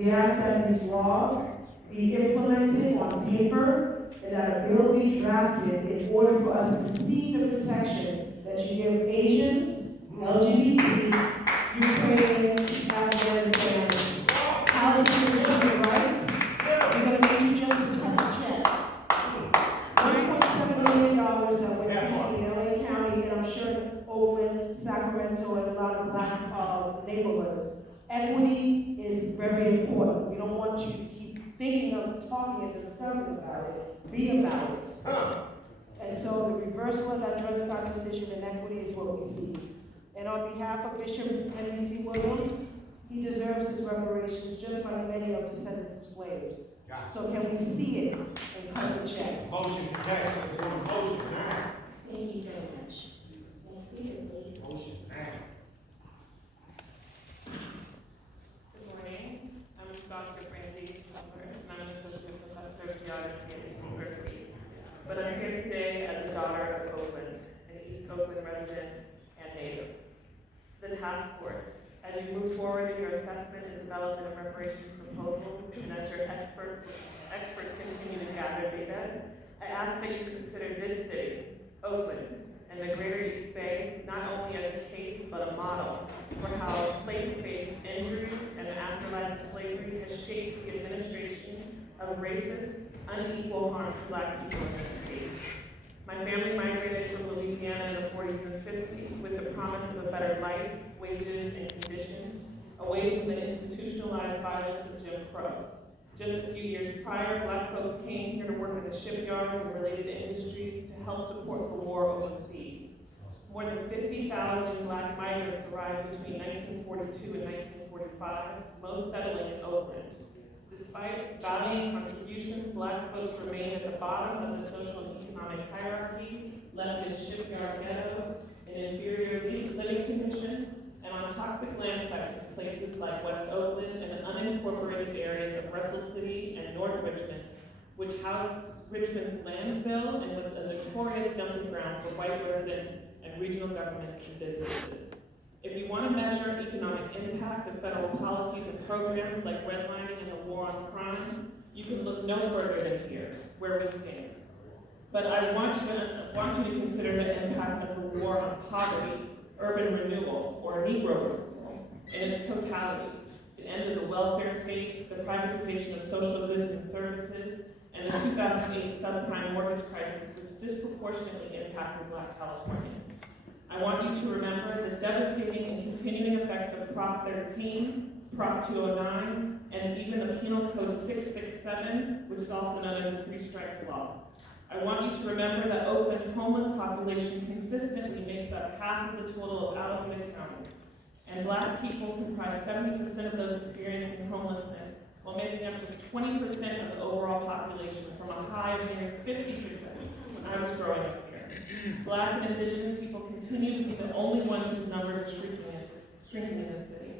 We ask that these laws be implemented on paper and that a bill be drafted in order for us to see the protections that you give Asians, LGBT, Ukrainians, Afghanistan, Palestinian human rights. We're going to make you just cut a check. $1.7 million that we're spending in LA County, and I'm sure Oakland, Sacramento, and a lot of black neighborhoods. Equity is very important. We don't want you to keep thinking of talking and discussing about it. Be about it. And so the reversal of that Dred Scott decision in equity is what we see. And on behalf of Bishop Henry C. Williams, he deserves his reparations just like many of descendants of slaves. So can we see it and cut the check? Motion carried. Motion now. Thank you so much. Next speaker, please. Motion now. Good morning. I'm Dr. Brandy Summer, and I'm an associate professor of geography at UC Berkeley. But I'm here today as a daughter of Oakland, an East Oakland resident and native. To the task force, as you move forward in your assessment and development of reparations proposals, and as your experts continue to gather data, I ask that you consider this city, Oakland, and the greater East Bay, not only as a case, but a model for how place-based injury and the afterlife of slavery has shaped the administration of racist, unequal harm to Black people in this state. My family migrated from Louisiana in the 40s and 50s with the promise of a better life, wages, and conditions, away from the institutionalized violence of Jim Crow. Just a few years prior, Black folks came here to work in the shipyards and related industries to help support the war overseas. More than 50,000 Black migrants arrived between 1942 and 1945, most settling in Oakland. Despite valiant contributions, Black folks remained at the bottom of the social and economic hierarchy, left in shipyard ghettos, in inferior living conditions, and on toxic land sites in places like West Oakland and the unincorporated areas of Russell City and North Richmond, which housed Richmond's landfill and was a notorious dumping ground for white residents and regional governments and businesses. If you want to measure economic impact of federal policies and programs like redlining and the war on crime, you can look no further than here, where we stand. But I want you to consider the impact of the war on poverty, urban renewal, or Negro renewal, in its totality. The end of the welfare state, the privatization of social goods and services, and the 2008 subprime mortgage crisis, which disproportionately impacted Black Californians. I want you to remember the devastating and continuing effects of Prop 13, Prop 209, and even the Penal Code 667, which is also known as the Three Strikes Law. I want you to remember that Oakland's homeless population consistently makes up half of the total of Alameda County, and Black people comprise 70% of those experiencing homelessness, while making up just 20% of the overall population, from a high of near 50% when I was growing up here. Black and Indigenous people continue to be the only ones whose numbers are shrinking in this city.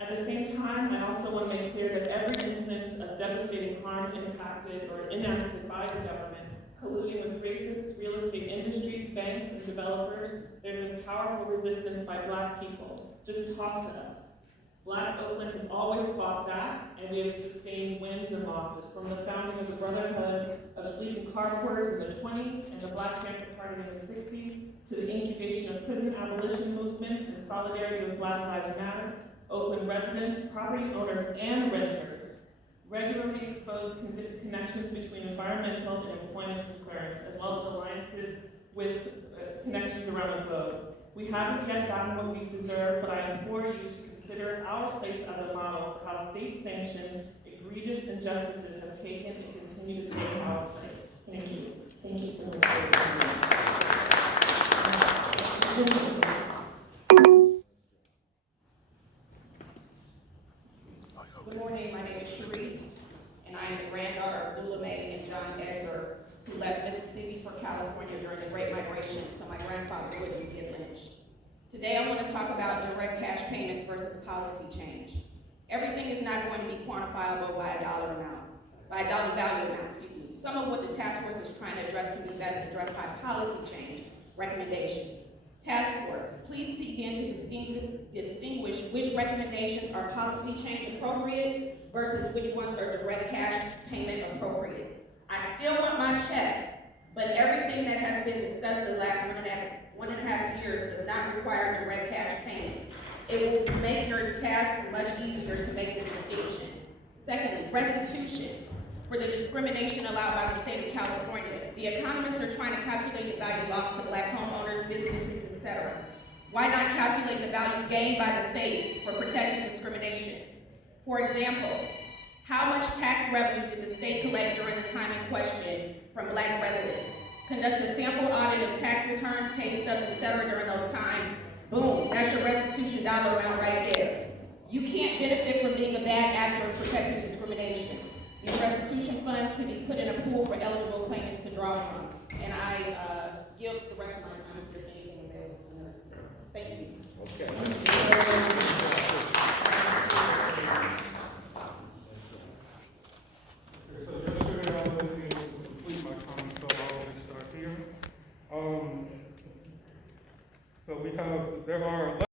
At the same time, I also want to make clear that every instance of devastating harm impacted or enacted by the government, colluding with racist real estate industry, banks, and developers, there has been powerful resistance by Black people. Just talk to us. Black Oakland has always fought back, and we have sustained wins and losses, from the founding of the Brotherhood of Sleeping Car Porters in the 20s and the Black Panther Party in the 60s, to the incubation of prison abolition movements and solidarity with Black Lives Matter. Oakland residents, property owners, and renters regularly expose connections between environmental and employment concerns, as well as alliances with connections around the globe. We haven't yet gotten what we deserve, but I implore you to consider our place as a model for how state-sanctioned, egregious injustices have taken and continue to take our place. Thank you. Thank you so much for your comments. Good morning, my name is Sharice, and I am the granddaughter of Lula Mae and John Edgar, who left Mississippi for California during the Great Migration, so my grandfather wouldn't get lynched. Today I want to talk about direct cash payments versus policy change. Everything is not going to be quantifiable by a dollar value amount, Some of what the task force is trying to address can be best addressed by policy change recommendations. Task Force, please begin to distinguish which recommendations are policy change appropriate versus which ones are direct cash payment appropriate. I still want my check, but everything that has been discussed in the last one and a half years does not require direct cash payment. It will make your task much easier to make the distinction. Secondly, restitution for the discrimination allowed by the state of California. The economists are trying to calculate the value lost to Black homeowners, businesses, etc. Why not calculate the value gained by the state for protecting discrimination? For example, how much tax revenue did the state collect during the time in question from Black residents? Conduct a sample audit of tax returns, pay stubs, etc. during those times. Boom, that's your restitution dollar amount right there. You can't benefit from being a bad actor of protecting discrimination. These restitution funds can be put in a pool for eligible claimants to draw from. And I give the rest of my time if there's anything available to nurse. Thank you. Okay. So yesterday I was able to complete my comments, so I'll start here. So there are